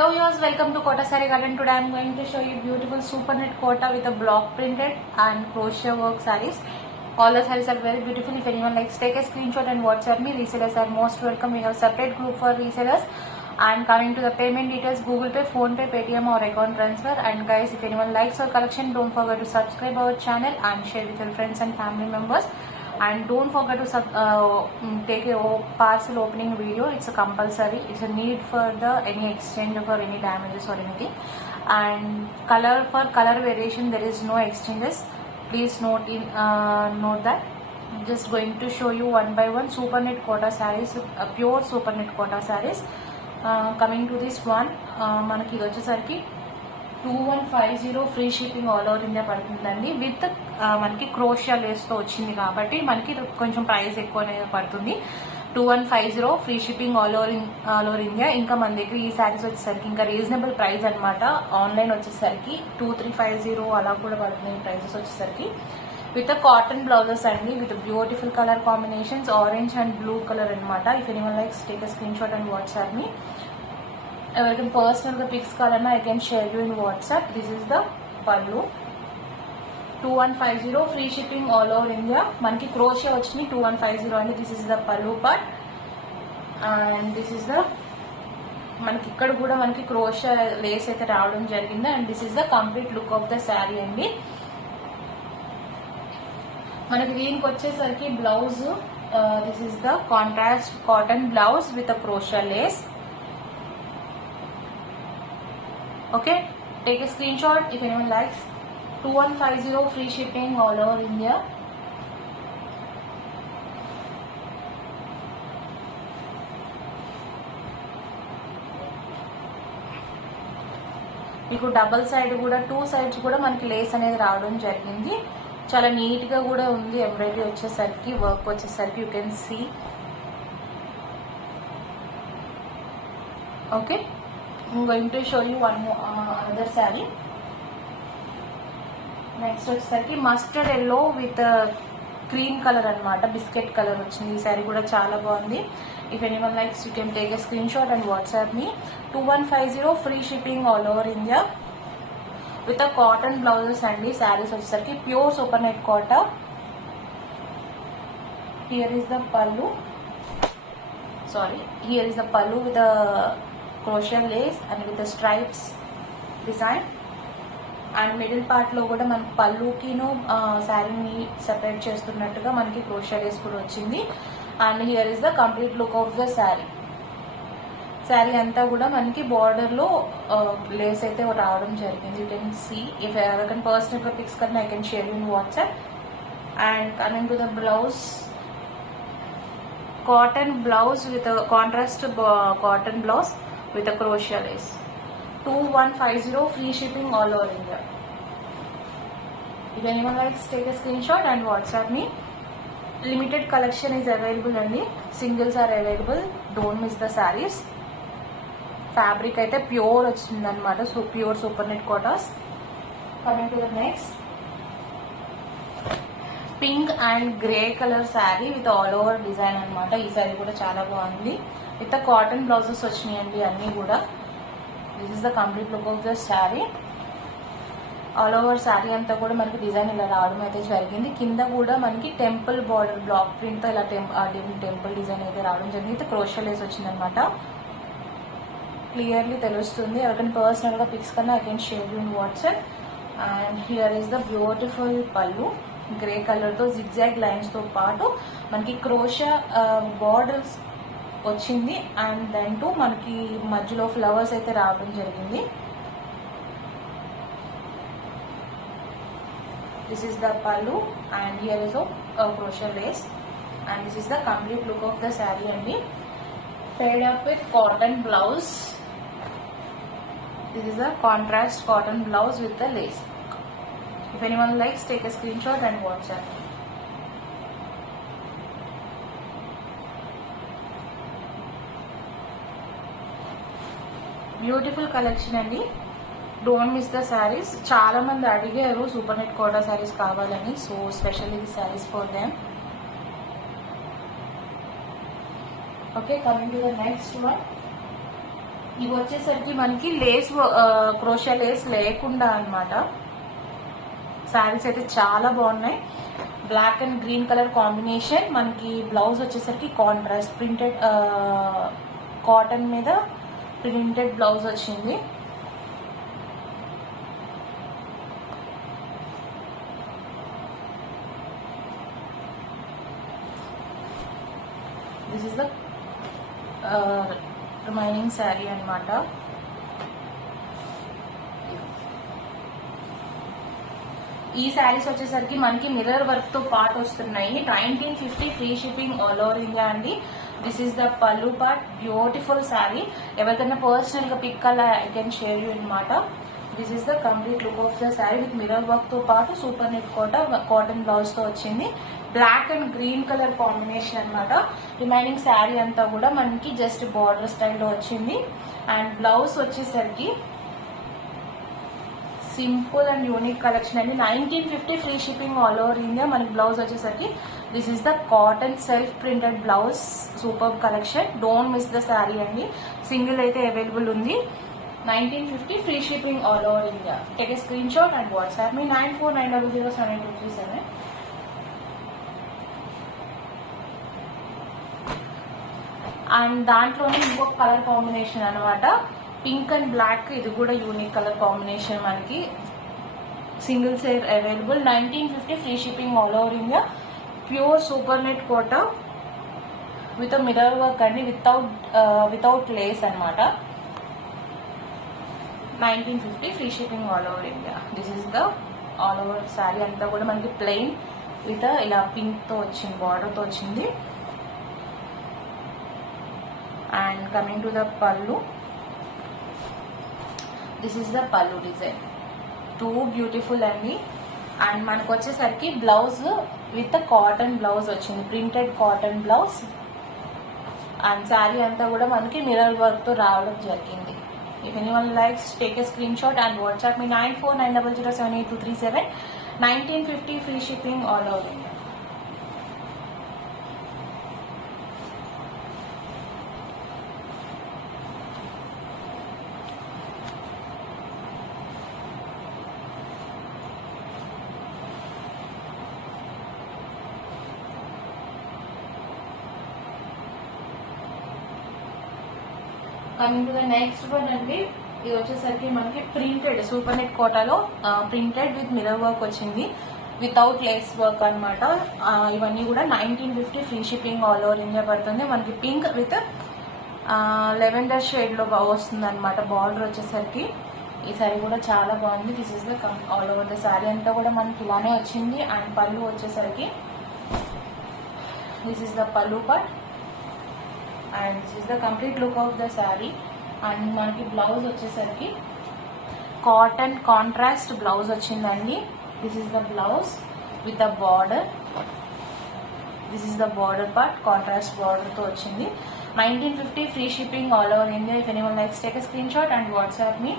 Hello viewers, welcome to Kota Saree Garden. Today I am going to show you beautiful super knit kota with a block printed and crochet work sarees. All the sarees are very beautiful. If anyone likes, take a screenshot and WhatsApp me. Resellers are most welcome. We have separate group for resellers. And coming to the payment details, Google Pay, Phone Pay, Paytm or account transfer. And guys, if anyone likes our collection, don't forget to subscribe our channel and share with your friends and family members. And don't forget to take a parcel opening video. It's a compulsory. It's a need for the any exchange or any damages or anything. And color for color variation, there is no exchanges. Please note that. I'm just going to show you one by one super knit kota sarees, pure super knit kota sarees. Coming to this one, మనకి ఇది వచ్చేసరికి 2150 free shipping all over India పడుతుందండి. విత్ మనకి క్రోషియా లేస్తో వచ్చింది కాబట్టి మనకి కొంచెం ప్రైస్ ఎక్కువ అనేది పడుతుంది. 2150 free shipping all over India. ఇంకా మన దగ్గర ఈ శారీస్ వచ్చేసరికి ఇంకా రీజనబుల్ ప్రైస్ అనమాట. ఆన్లైన్ వచ్చేసరికి 2350 అలా కూడా పడుతుంది ప్రైజెస్ వచ్చేసరికి. విత్ కాటన్ బ్లౌజెస్ అండి, with beautiful colour combinations, orange and blue colour అనమాట. If anyone likes, take a screen shot and WhatsApp me. ఎవరికైనా పర్సనల్గా పిక్స్ కావాలన్నా I can share you in WhatsApp. This is the pallu. 2150 free shipping all over India. మనకి crochet వచ్చింది 2150 అండి. This is the pallu part and this is the మనకి ఇక్కడ కూడా మనకి క్రోషియా లేస్ అయితే రావడం జరిగింది. And this is the complete look of the sari అండి. మనకి దీనికి వచ్చేసరికి blouse, this is the contrast cotton blouse with a క్రోషియా Lay's. Okay, take a screenshot if anyone likes. 2150 free shipping all over India. మీకు double side కూడా 2 సైడ్స్ కూడా మనకి లేస్ అనేది రావడం జరిగింది. చాలా నీట్ గా కూడా ఉంది. ఎంబ్రాయిడరీ వచ్చేసరికి, వర్క్ వచ్చేసరికి you can see. Okay, I'm going to show you one more another saree. Next వచ్చేసరికి mustard yellow with cream colour అనమాట, బిస్కెట్ కలర్ వచ్చింది. ఈ శారీ కూడా చాలా బాగుంది. If anyone likes, you can take a screen shot and WhatsApp me. 2150 free shipping all over India with cotton blouses అండి. శారీస్ వచ్చేసరికి pure super net Kota. Here is the pallu, here is the pallu with a crochet lace and with the stripes design. And middle part లో కూడా మనకి పళ్ళుకిను శారీని సెపరేట్ చేస్తున్నట్టుగా మనకి crochet lace కూడా వచ్చింది. And here is the complete look of the sari. Sari అంతా కూడా మనకి బార్డర్ లో లేస్ అయితే రావడం జరిగింది. You can see. ఇఫ్ ఎవరికైనా పర్సనల్ గా పిక్స్ కన్నా I can share in WhatsApp. And coming to the blouse, cotton blouse with a contrast cotton blouse with a crochet lace. 2150 free shipping all over India. If anyone likes, take a screenshot and WhatsApp me. Limited collection is available only. Singles are available. Don't miss the sarees. Fabric aithe pure vachindannamata, so pure super knit kotas. Coming to the next, pink and grey colour sari with all over design అనమాట. ఈ శారీ కూడా చాలా బాగుంది. With cotton blouses వచ్చినాయండి అన్నీ కూడా. This is the complete look of the sari. All over sari అంతా కూడా మనకి డిజైన్ ఇలా రావడం అయితే జరిగింది. కింద కూడా మనకి టెంపుల్ బార్డర్ బ్లాక్ ప్రింట్తో ఇలా టెంపుల్ డిజైన్ అయితే రావడం జరిగింది. విత్ క్రోషే లేస్ వచ్చిందనమాట. క్లియర్లీ తెలుస్తుంది. ఎవరికైనా పర్సనల్గా పిక్స్ కన్నా I can share you in WhatsApp. And here is the beautiful పల్లు, గ్రే కలర్ తో జిగ్జాగ్ లైన్స్ తో పాటు మనకి క్రోషా బార్డర్స్ వచ్చింది. అండ్ దెన్ టు మనకి మధ్యలో ఫ్లవర్స్ అయితే రావడం జరిగింది. దిస్ ఈస్ ద పల్లు and here is crochet Lay's and this is the complete look of the sari అండి. paired up with cotton blouse. This is a contrast cotton blouse with the lace. If anyone likes, take a screenshot and WhatsApp. Beautiful collection అండి. Don't miss the saris. చాలా మంది అడిగారు super net Kota saris కావాలని, so specially the saris for them. Okay, coming to the next one. ఇవి వచ్చేసరికి మనకి లేస్ క్రోషియా లేస్ లేకుండా అన్నమాట. శారీస్ అయితే చాలా బాగున్నాయి. Black and green colour combination. మనకి బ్లౌజ్ వచ్చేసరికి కాంట్రాస్ట్ ప్రింటెడ్ కాటన్ మీద ప్రింటెడ్ బ్లౌజ్ వచ్చింది. This is the remaining sari అన్నమాట. ఈ శారీస్ వచ్చేసరికి మనకి మిర్రర్ వర్క్ తో పాటు వస్తున్నాయి. 1950 free shipping all over India అండి. This is the pallu part. Beautiful sari. ఎవరికైనా పర్సనల్ గా పిక్ అలా ఐ కెన్ షేర్ యూ అనమాట. This is the complete look of the sari with mirror work తో పాటు సూపర్ నెట్ కాటన్ బ్లౌజ్ తో వచ్చింది. Black and green colour combination అనమాట. రిమైనింగ్ శారీ అంతా కూడా మనకి జస్ట్ బార్డర్ స్టైల్లో వచ్చింది. అండ్ బ్లౌజ్ వచ్చేసరికి సింపుల్ అండ్ యూనిక్ కలెక్షన్ అండి. 1950 free shipping all over India. మనకి బ్లౌజ్ వచ్చేసరికి this is the cotton self printed blouse. Super collection. Don't miss the sari అండి. సింగిల్ అయితే అవైలబుల్ ఉంది. 1950 free shipping all over India. Take a screen shot and WhatsApp me 9490078237. And దాంట్లోనే ఇంకొక colour combination అనమాట. Pink and black. ఇది కూడా unique colour combination. మనకి single సేర్ available. 1950 free shipping all over India. Pure super net Kota with mirror work అండి. Without Lay's అనమాట. 1950 free shipping all over India. This is the all over sari అంతా కూడా మనకి plain with ఇలా పింక్ తో వచ్చింది, బార్డర్ తో వచ్చింది. అండ్ కమింగ్ టు ద పల్లు. దిస్ ఇస్ ద పల్లు డిజైన్. టూ బ్యూటిఫుల్ అండి. అండ్ మనకు వచ్చేసరికి బ్లౌజ్ విత్ కాటన్ బ్లౌజ్ వచ్చింది. Printed cotton blouse. And sari అంతా కూడా మనకి మిర్రర్ వర్క్ తో రావడం జరిగింది. If anyone likes, take a screenshot and WhatsApp me 9490078237. 1950 free shipping all over India. Coming to the next one అండి. ఇది వచ్చేసరికి మనకి ప్రింటెడ్ సూపర్ నెట్ కోటాలో ప్రింటెడ్ విత్ మిర్రర్ వర్క్ వచ్చింది. వితౌట్ లేస్ వర్క్ అనమాట. ఇవన్నీ కూడా 1950 free shipping all over India పడుతుంది. మనకి పింక్ విత్ లెవెండర్ షేడ్ లో వస్తుంది అనమాట. బార్డర్ వచ్చేసరికి ఈ సారీ కూడా చాలా బాగుంది. This is the all over the sorry అంతా కూడా మనకి ఇలానే వచ్చింది. అండ్ పళ్ళు వచ్చేసరికి this is the pallu part. And this is the complete look of the sari. అండ్ మనకి బ్లౌజ్ వచ్చేసరికి కాటన్ కాంట్రాస్ట్ బ్లౌజ్ వచ్చిందండి. This is the blouse with the border. This is the border part. Contrast border తో వచ్చింది. 1950 free shipping all over India. If anyone likes, take a screen shot and WhatsApp me.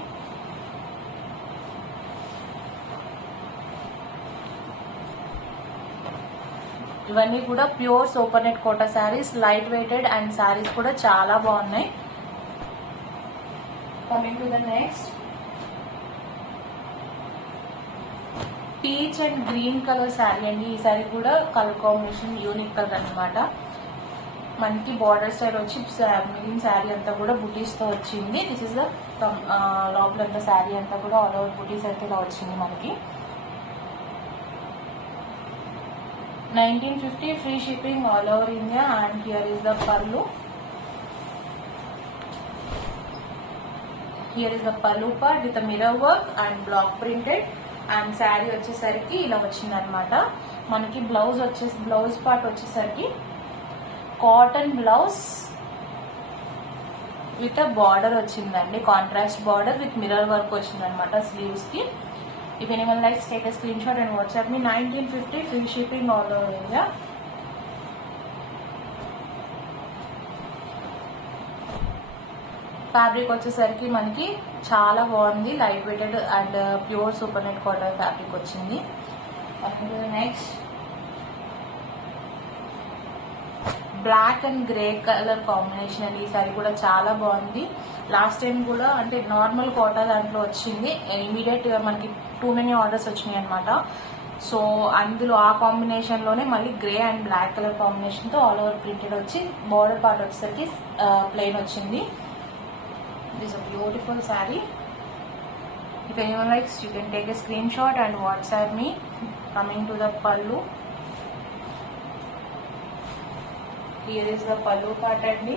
ఇవన్నీ కూడా pure super net Kota saris. Light weighted and saris కూడా చాలా బాగున్నాయి. Coming to the next. Peach and green colour sari అండి. ఈ శారీ కూడా కలర్ కాంబినేషన్ యూనిక్ కలర్ అనమాట. మనకి బార్డర్ స్టైల్ వచ్చి మిగిలిన శారీ అంతా కూడా బుటీస్ తో వచ్చింది. దిస్ ఇస్ ద లోపల శారీ అంతా కూడా ఆల్ ఓవర్ బుటీస్ అయితే ఇలా వచ్చింది మనకి. 1950 free shipping all over India. And here is the pallu. Here is the pallu part with the mirror work and block printed. And saree వచ్చేసరికి ఇలా వచ్చింది అనమాట. మనకి బ్లౌజ్ పార్ట్ వచ్చేసరికి కాటన్ బ్లౌజ్ విత్ బార్డర్ వచ్చిందండి. Contrast border with mirror work వచ్చింది అనమాట స్లీవ్స్ కి. If anyone likes, take a screenshot and WhatsApp me. 1950 free shipping all over India. Fabric వచ్చేసరికి మనకి చాలా బాగుంది. Light weighted and pure super net cotton fabric వచ్చింది. Next black and grey colour combination అండి. ఈ సారీ కూడా చాలా బాగుంది. లాస్ట్ టైం కూడా అంటే నార్మల్ కోటా దాంట్లో వచ్చింది, ఇమీడియట్గా మనకి టూ మెనీ ఆర్డర్స్ వచ్చినాయి అనమాట. సో అందులో ఆ కాంబినేషన్లోనే మళ్ళీ గ్రే అండ్ బ్లాక్ కలర్ కాంబినేషన్తో ఆల్ ఓవర్ ప్రింటెడ్ వచ్చి బార్డర్ పార్ట్ వచ్చేసరికి ప్లెయిన్ వచ్చింది. This a beautiful sari. If anyone likes, you can take a screenshot and WhatsApp me. Coming to the pallu, here is the pallu part andi,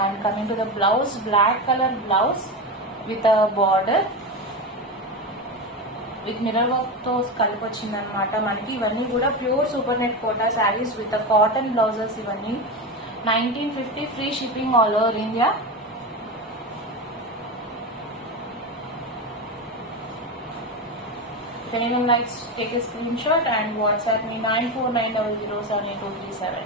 and coming to the blouse, black color blouse with a border with mirror work తో కలిపి వచ్చింది అనమాట. మనకి ఇవన్నీ కూడా pure super net Kota saris with cotton blouses. ఇవన్నీ 1950 free shipping all over India. If anyone likes, take a screenshot and WhatsApp me 9490078237.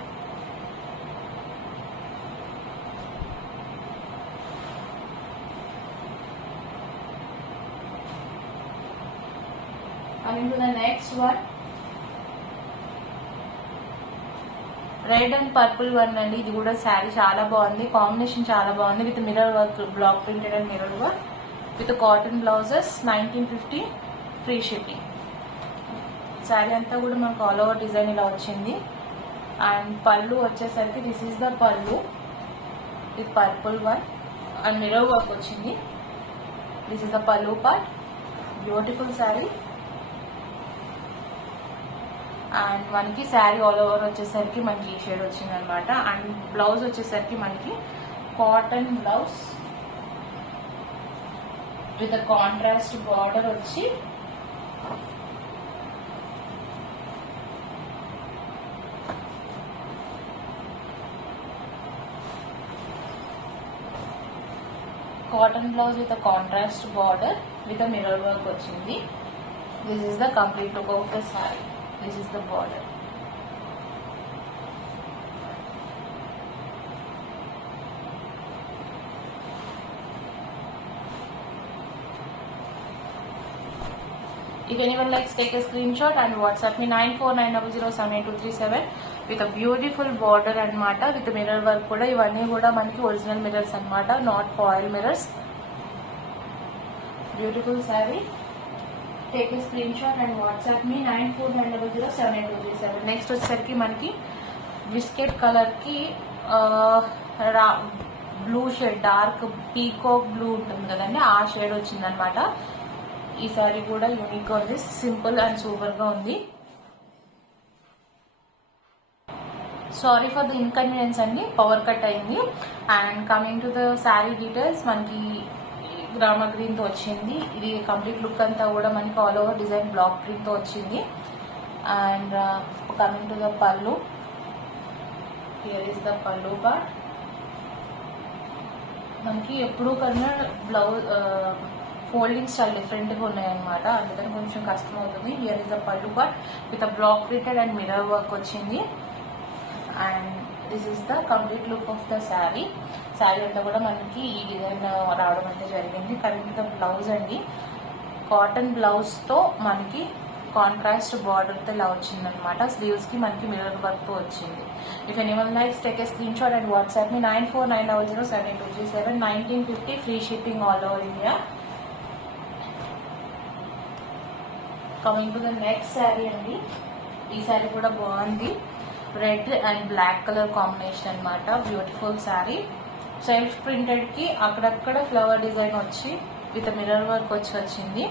Coming to the next one, red and purple one అండి. ఇది కూడా శారీ చాలా బాగుంది, కాంబినేషన్ చాలా బాగుంది. With mirror work, black printed and mirror work with cotton blouses. 1950 free shipping. Sari అంతా కూడా మనకు ఆల్ ఓవర్ డిజైన్ ఇలా వచ్చింది. అండ్ పళ్ళు వచ్చేసరికి దిస్ ఈస్ ద పళ్ళు with purple one and mirror work వచ్చింది. This is the pallu part. Beautiful sari. అండ్ మనకి శారీ ఆల్ ఓవర్ వచ్చేసరికి మనకి ఈ షేడ్ వచ్చింది అనమాట. అండ్ బ్లౌజ్ వచ్చేసరికి మనకి cotton blouse with contrast border వచ్చి cotton blouse with contrast border with mirror work వచ్చింది. This is the complete look of the sari. This is the border. If anyone likes, take a screenshot and WhatsApp me 9490078237 with a beautiful border anamata with mirror work kuda. Ivanni kuda manaki original mirrors anamata, not foil mirrors. Beautiful saree. Take a screenshot and WhatsApp me 9490078237. Next వచ్చేసరికి మనకి biscuit colour కి blue shade, dark peacock blue ఉంటుంది కదండి, ఆ షేడ్ వచ్చిందనమాట. ఈ సారీ కూడా యూనిక్ గా ఉంది, సింపుల్ అండ్ సూపర్ గా ఉంది. సారీ ఫర్ ద ఇన్కన్వీనియన్స్ అండి, పవర్ కట్ అయింది. And coming to the sari డీటెయిల్స్, మనకి గ్రామ గ్రీన్ తో వచ్చింది. ఇది కంప్లీట్ లుక్ అంతా కూడా మనకి all over design block print తో వచ్చింది. And coming to the pallu, here is the pallu part. మనకి ఎప్పుడు కన్నా బ్లౌజ్ ఫోల్డింగ్ స్టైల్ డిఫరెంట్గా ఉన్నాయన్నమాట, అందుకని కొంచెం కష్టం అవుతుంది. Here is the pallu part with block printed and mirror work వచ్చింది. And this is the complete look of the sari. Sari అంతా కూడా మనకి ఈ డిజైన్ రావడం అయితే జరిగింది. కమింగ్ ద బ్లౌజ్ అండి, కాటన్ బ్లౌజ్తో మనకి కాంట్రాస్ట్ బార్డర్తో ఇలా వచ్చిందనమాట. స్లీవ్స్కి మనకి మిర్రర్ వర్క్తో వచ్చింది. If anyone likes, take a screen shot and WhatsApp me 9490078237. 1950 free shipping all over India. Coming to the next sari అండి, ఈ శారీ కూడా బాగుంది. Red and black colour combination అనమాట. బ్యూటిఫుల్ శారీ. సెల్ఫ్ ప్రింటెడ్ కి అక్కడక్కడ ఫ్లవర్ డిజైన్ వచ్చి విత్ మిర్రర్ వర్క్ వచ్చింది.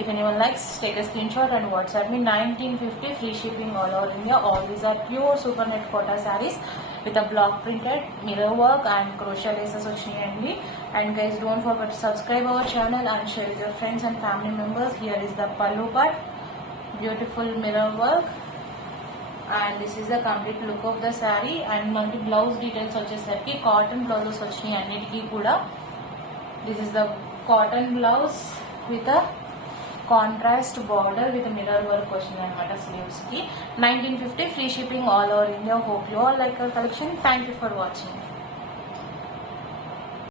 If anyone likes, take a screenshot and WhatsApp me 1950 free shipping all over India. All these are pure super net kota sarees with a block printed mirror work and crochet laces వచ్చాయండి. And guys, don't forget to subscribe our channel and share with your friends and family members. Here is the pallu part, beautiful mirror work, and this is the complete look of the saree. And మనకి blouse details వచ్చేసరికి cotton blouses వచ్చినాయి అన్నిటికీ కూడా. This is the cotton blouse with a contrast border with mirror work వచ్చింది అనమాట స్లీవ్స్ కి. 1950 free shipping all over India. Hope you all like our collection. Thank you for watching.